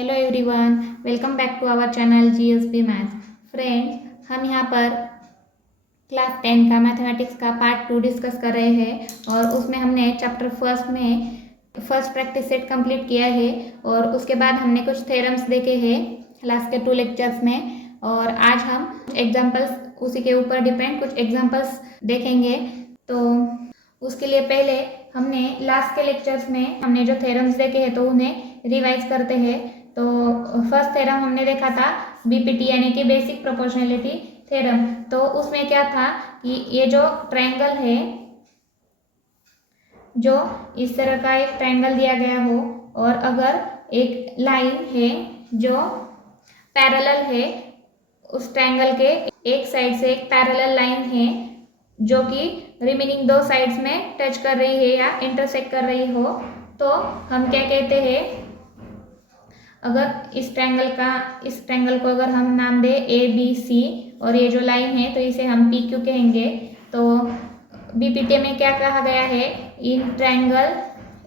Hello everyone, welcome back to our channel GSB maths. Friends, हम यहाँ पर class 10 का मैथमेटिक्स का पार्ट 2 डिस्कस कर रहे हैं और उसमें हमने चैप्टर फर्स्ट में फर्स्ट प्रैक्टिस सेट कंप्लीट किया है और उसके बाद हमने कुछ थ्योरम्स देखे हैं लास्ट के 2 लेक्चर्स में। और आज हम एग्जांपल्स उसी के ऊपर डिपेंड कुछ एग्जांपल्स देखेंगे। तो उसके लिए पहले हमने लास्ट के लेक्चर्स में हमने जो थ्योरम्स देखे हैं तो उन्हें रिवाइज करते हैं। तो फर्स्ट थ्योरम हमने देखा था बीपीटी यानी कि बेसिक प्रोपोर्शनलिटी थ्योरम। तो उसमें क्या था कि ये जो ट्रायंगल है, जो इस तरह का एक ट्रायंगल दिया गया हो और अगर एक लाइन है जो पैरेलल है, उस ट्रायंगल के एक साइड से एक पैरेलल लाइन है जो कि रिमेनिंग दो साइड्स में टच कर रही है या इंटरसेक्ट कर रही हो, तो हम क्या कहते हैं, अगर इस ट्रायंगल को अगर हम नाम दे ए बी सी और ये जो लाइन है तो इसे हम पी क्यू कहेंगे। तो बीपीटी में क्या कहा गया है, in triangle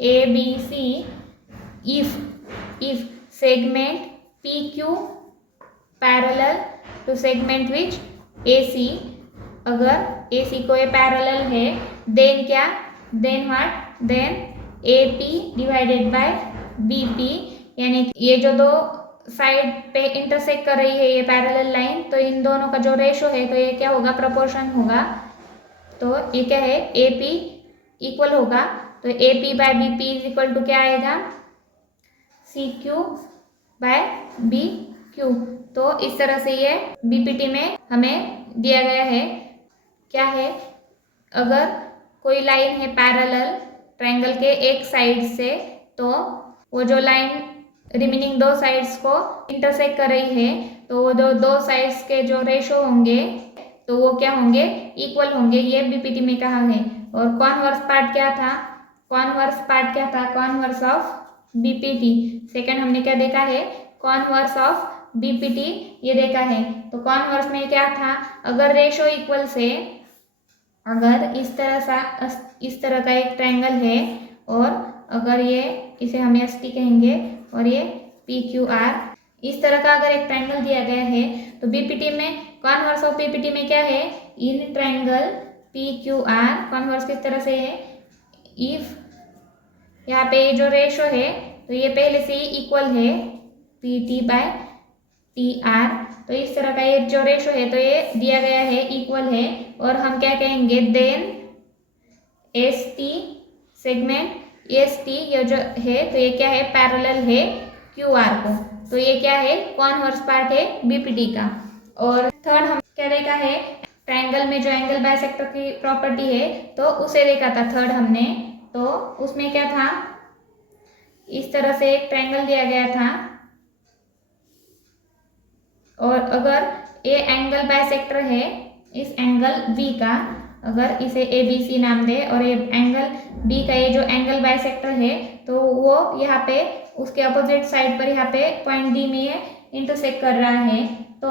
A B C if segment P Q parallel to segment which A C, अगर ए सी को ये पैरेलल है देन क्या, then what, then A P divided by B P, यानी ये जो दो साइड पे इंटरसेक्ट कर रही है ये पैरेलल लाइन, तो इन दोनों का जो रेशो है तो ये क्या होगा, प्रोपोर्शन होगा। तो ये क्या है, ए पी इक्वल होगा, तो A P by B P is equal to क्या आएगा, C Q by B Q. तो इस तरह से ये बीपीटी में हमें दिया गया है। क्या है, अगर कोई लाइन है पैरेलल ट्रायंगल के एक साइड से, तो वो जो लाइन रिमेनिंग दो साइड्स को इंटरसेक्ट कर रही है तो वो दो साइड्स के जो रेशो होंगे तो वो क्या होंगे, इक्वल होंगे, ये बीपीटी में कहा है। और कॉन्वर्स पार्ट क्या था, कॉन्वर्स ऑफ बीपीटी। सेकंड हमने क्या देखा है, कॉन्वर्स ऑफ बीपीटी ये देखा है। तो कॉन्वर्स में क्या था, अगर रेशो इक्वल से, अगर इस तरह का एक ट्रायंगल है और अगर ये, इसे हम एस टी कहेंगे और ये पी क्यू आर, इस तरह का अगर एक ट्रायंगल दिया गया है तो बीपीटी में कॉन्वर्स ऑफ बीपीटी में क्या है, in triangle P Q R converse किस तरह से है, इफ यहाँ पे ये जो रेशो है तो ये पहले से ही इक्वल है P T by T R, तो इस तरह का ये जो रेशो है तो ये दिया गया है, इक्वल है, और हम क्या कहेंगे, then S T segment S T ये जो है तो ये क्या है, पैरेलल है क्यू आर को। तो ये क्या है, कॉन्वर्स पार्ट है बीपीटी का। और थर्ड हम क्या देखा है, ट्रायंगल में जो एंगल बाइसेक्टर की प्रॉपर्टी है तो उसे देखा था थर्ड हमने। तो उसमें क्या था, इस तरह से एक ट्रायंगल दिया गया था और अगर ये एंगल बाइसेक्टर है इस एंगल बी का, अगर इसे ए बी सी नाम दे और ये एंगल बी का ये जो एंगल बाइसेक्टर है तो वो यहाँ पे उसके अपोजिट साइड पर यहाँ पे पॉइंट डी में ये इंटरसेक्ट कर रहा है, तो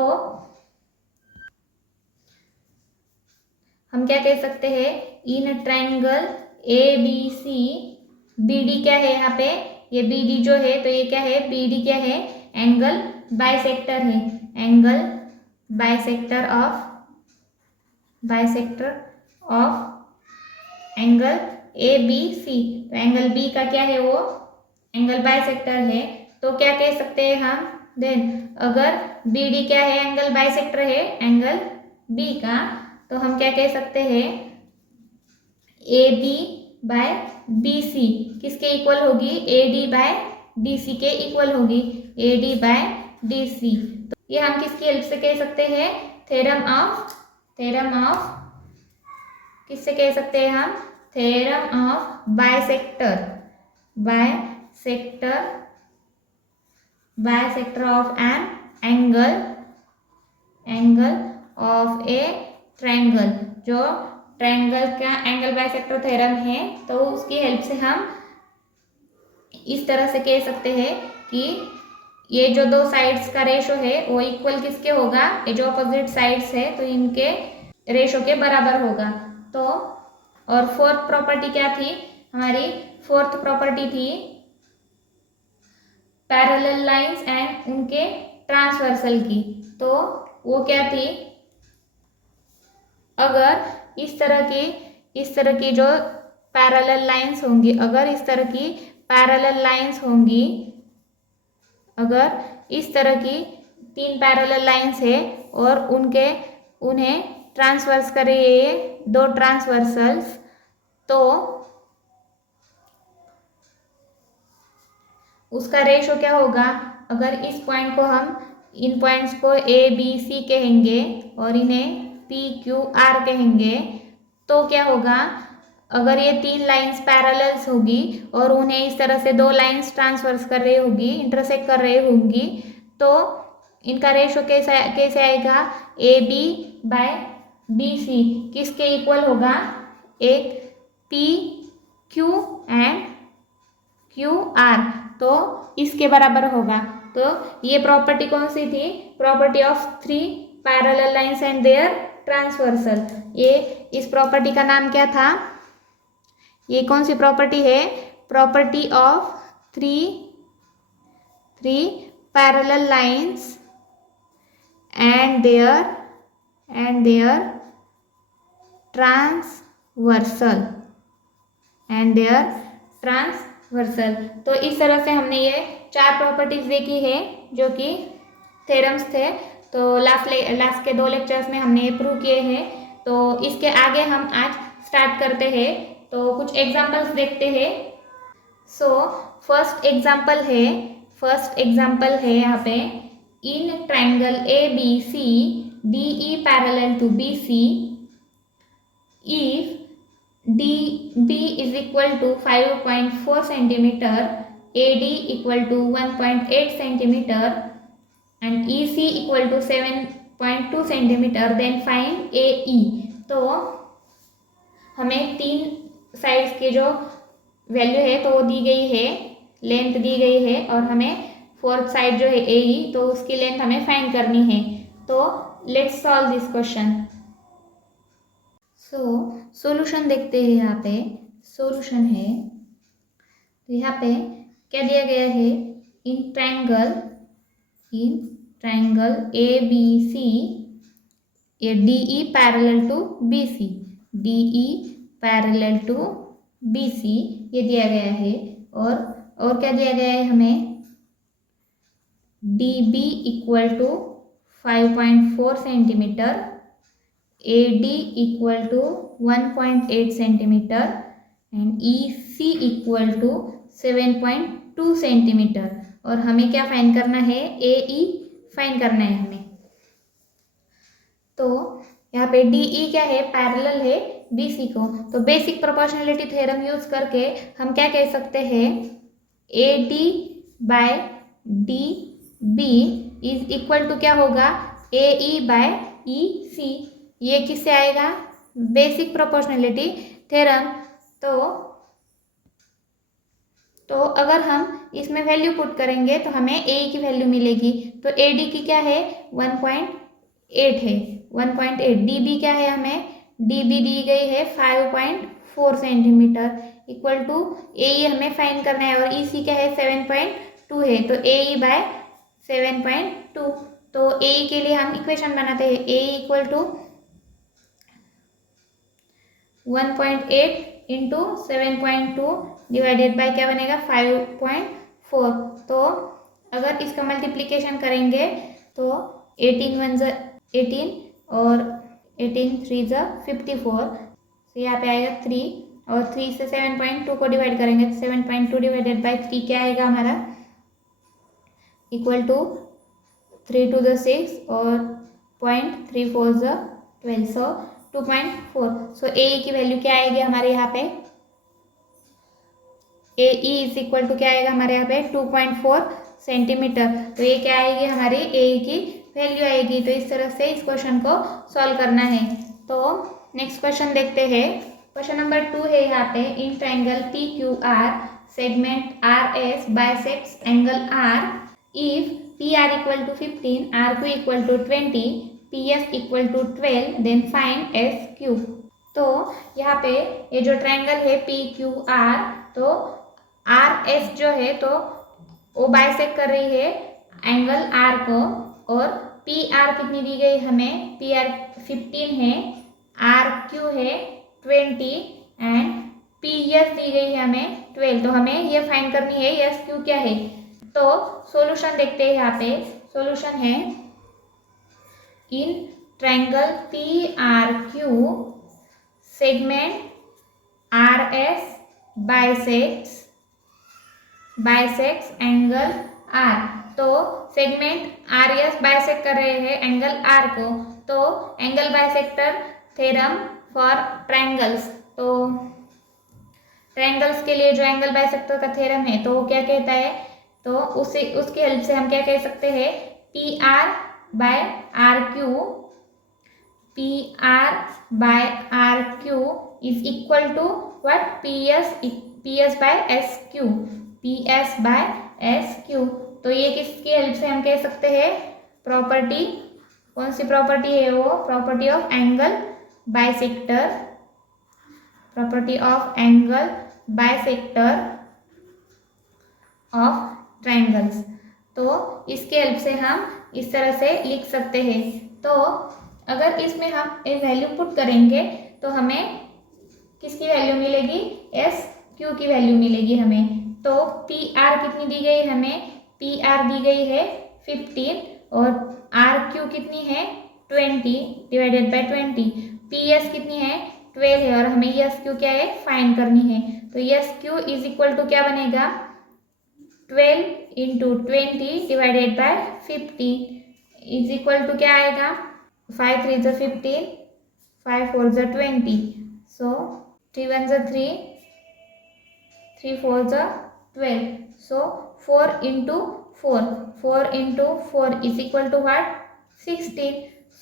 हम क्या कह सकते हैं, in triangle A B C B D क्या है, यहाँ पे ये बी डी जो है तो ये क्या है, बी डी क्या है, एंगल बाइसेक्टर है, angle bisector of angle A B C. तो एंगल बी का क्या है, वो एंगल बाइसेक्टर है। तो क्या कह सकते हैं हम, देन अगर बी डी क्या है, एंगल बाइसेक्टर है एंगल बी का, तो हम क्या कह सकते हैं, A B by B C किसके इक्वल होगी, A D by D C के इक्वल होगी, A D by D C. तो ये हम किसकी हेल्प से कह सकते हैं, थ्योरम ऑफ किससे कह सकते हैं हम, theorem of bisector of an angle of A triangle. जो ट्रायंगल का एंगल बाइसेक्टर थ्योरम है तो उसकी हेल्प से हम इस तरह से कह सकते हैं कि ये जो दो साइड्स का रेशो है वो इक्वल किसके होगा, ये जो अपोजिट साइड्स है तो इनके रेशो के बराबर होगा। तो और फोर्थ प्रॉपर्टी क्या थी हमारी, फोर्थ प्रॉपर्टी थी पैरेलल लाइंस एंड उनके ट्रांसवर्सल की। तो वो क्या थी, अगर इस तरह की जो पैरेलल लाइंस होंगी, अगर इस तरह की पैरेलल लाइंस होंगी, अगर इस तरह की 3 पैरेलल लाइंस है और उन्हें ट्रांसवर्स करे ये 2 ट्रांसवर्सल्स, तो उसका रेशो क्या होगा। अगर इस पॉइंट को हम, इन पॉइंट्स को ए बी सी कहेंगे और इन्हें पी क्यू आर कहेंगे, तो क्या होगा, अगर ये 3 लाइंस पैरेलल्स होगी और उन्हें इस तरह से 2 लाइंस ट्रांसवर्स कर रही होगी, इंटरसेक्ट कर रही होंगी, तो इनका रेशो कैसे आएगा, A B by B C किसके इक्वल होगा, एक P Q and Q R, तो इसके बराबर होगा। तो ये प्रॉपर्टी कौन सी थी, property of 3 parallel lines and their transversal. ये इस प्रॉपर्टी का नाम क्या था, ये कौन सी प्रॉपर्टी है, property of 3 parallel lines and their transversal तो इस तरह से हमने ये 4 प्रॉपर्टीज देखी है जो कि थ्योरम्स थे। तो लास्ट के 2 लेक्चर्स में हमने ये प्रूव किए हैं। तो इसके आगे हम आज स्टार्ट करते हैं, तो कुछ एग्जांपल्स देखते हैं। सो फर्स्ट एग्जांपल है यहाँ पे, in triangle A B C D E parallel to B C, if DB is equal to 5.4 centimeter, AD equal to 1.8 centimeter and EC equal to 7.2 centimeter, then find AE। तो हमें 3 sides के जो value है तो वो दी गई है, length दी गई है, और हमें 4th साइड जो है AE, तो उसकी लेंथ हमें फाइंड करनी है। तो let's solve this question. Solution देखते हैं। यहाँ पे सॉल्यूशन है, तो यहाँ पे क्या दिया गया है, in triangle A B C, ये D E parallel to B C, ये दिया गया है। और क्या दिया गया है हमें, D B equal to 5.4 centimetre, AD equal to 1.8 centimeter and EC equal to 7.2 centimetre. और हमें क्या फाइंड करना है, AE फाइंड करना है हमें। तो यहाँ पे DE क्या है, पैरेलल है BC को। तो बेसिक प्रोपोर्शनलिटी थ्योरम यूज करके हम क्या कह सकते हैं, AD by DB is equal to क्या होगा, AE बाय EC। ये किससे आएगा, बेसिक प्रोपोर्शनलिटी थ्योरम। तो अगर हम इसमें वैल्यू पुट करेंगे तो हमें ए की वैल्यू मिलेगी। तो AD की क्या है, 1.8 है, 1.8। DB क्या है, हमें DB दी गई है 5.4 सेंटीमीटर, इक्वल टू AE हमें फाइंड करना है, और EC क्या है, 7.2 है। तो AE बाय 7.2। तो AE के लिए हम इक्वेशन बनाते हैं, AE equal to 1.8 into 7.2 divided by क्या बनेगा, 5.4। तो अगर इसका मल्टीप्लिकेशन करेंगे तो 18 और 18 3 ज़ा 54, तो यहाँ पे आएगा 3, और 3 से 7.2 को डिवाइड करेंगे तो 7.2 डिवाइडेड बाय 3 क्या आएगा हमारा, इक्वल टू 3 to the 6 और 0.34 ज़ा 12, सो 2.4। सो AE की वैल्यू क्या आएगी हमारे यहाँ पे, AE इज इक्वल टू क्या आएगा हमारे यहाँ पे, 2.4 सेंटीमीटर। तो ये क्या आएगी, हमारी AE की वैल्यू आएगी। तो इस तरह से इस क्वेश्चन को सॉल्व करना है। तो नेक्स्ट क्वेश्चन देखते हैं। क्वेश्चन नंबर 2 है यहाँ पे, in triangle PQR segment RS bisects angle R, if PR equal to 15, RQ equal to 20, PS equal to 12, then find SQ। तो यहाँ पे ये जो ट्रायंगल है PQR, तो RS जो है तो ओ बाइसेक्ट कर रही है एंगल आर को, और पी आर कितनी दी गई हमें, पी आर 15 है, आर क्यू है 20 एंड पी एस दी गई है हमें 12। तो हमें ये फाइंड करनी है एस क्यू क्या है। तो सॉल्यूशन देखते हैं, यहाँ पे सॉल्यूशन है in triangle P R Q segment R S bisects angle R. तो सेगमेंट आर एस बाइसेक्ट कर रहे हैं एंगल आर को, तो angle bisector theorem for triangles. तो ट्रायंगल्स के लिए जो एंगल बाइसेक्टर का थ्योरम है तो वो क्या कहता है, तो उसकी हेल्प से हम क्या कह सकते हैं, P R by R Q, P R by R Q is equal to what, P S by S Q, P S by S Q. तो ये किसकी हेल्प से हम कह सकते हैं, प्रॉपर्टी, कौन सी प्रॉपर्टी है वो, property of angle bisector, property of angle bisector of triangles. तो इसके हेल्प से हम इस तरह से लिख सकते हैं। तो अगर इसमें हम एक वैल्यू पुट करेंगे तो हमें किसकी वैल्यू मिलेगी, एस क्यू की वैल्यू मिलेगी हमें। तो पी आर कितनी दी गई हमें, पी आर दी गई है 15 और आर क्यू कितनी है 20 डिवाइडेड बाय 20, पी एस कितनी है 12 है, और हमें एस क्यू क्या है फाइंड करनी है। तो S Q is equal to क्या बनेगा, 12 into 20 divided by 50 is equal to क्या आएगा, 5 3 ज़ा 15, 5 4 ज़ा 20, सो 3 1 ज़ा 3, 3 4 ज़ा 12, so 4 into 4 is equal to what, 16।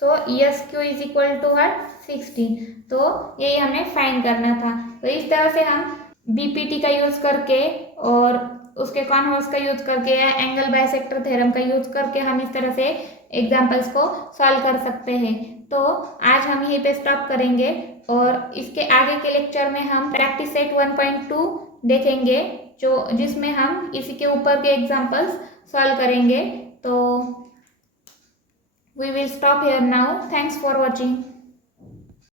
So S Q is equal to what, 16। तो यही हमें फाइंड करना था। तो इस तरह से हम बीपीटी का यूज करके और उसके कॉन्वर्स का यूज करके या एंगल बाइसेक्टर थ्योरम का यूज करके हम इस तरह से एग्जाम्पल्स को सॉल्व कर सकते हैं। तो आज हम यहीं पे स्टॉप करेंगे और इसके आगे के लेक्चर में हम प्रैक्टिस सेट 1.2 देखेंगे, जो जिसमें हम इसी के ऊपर के एग्जाम्पल्स सॉल्व करेंगे। तो we will stop here now. Thanks for watching.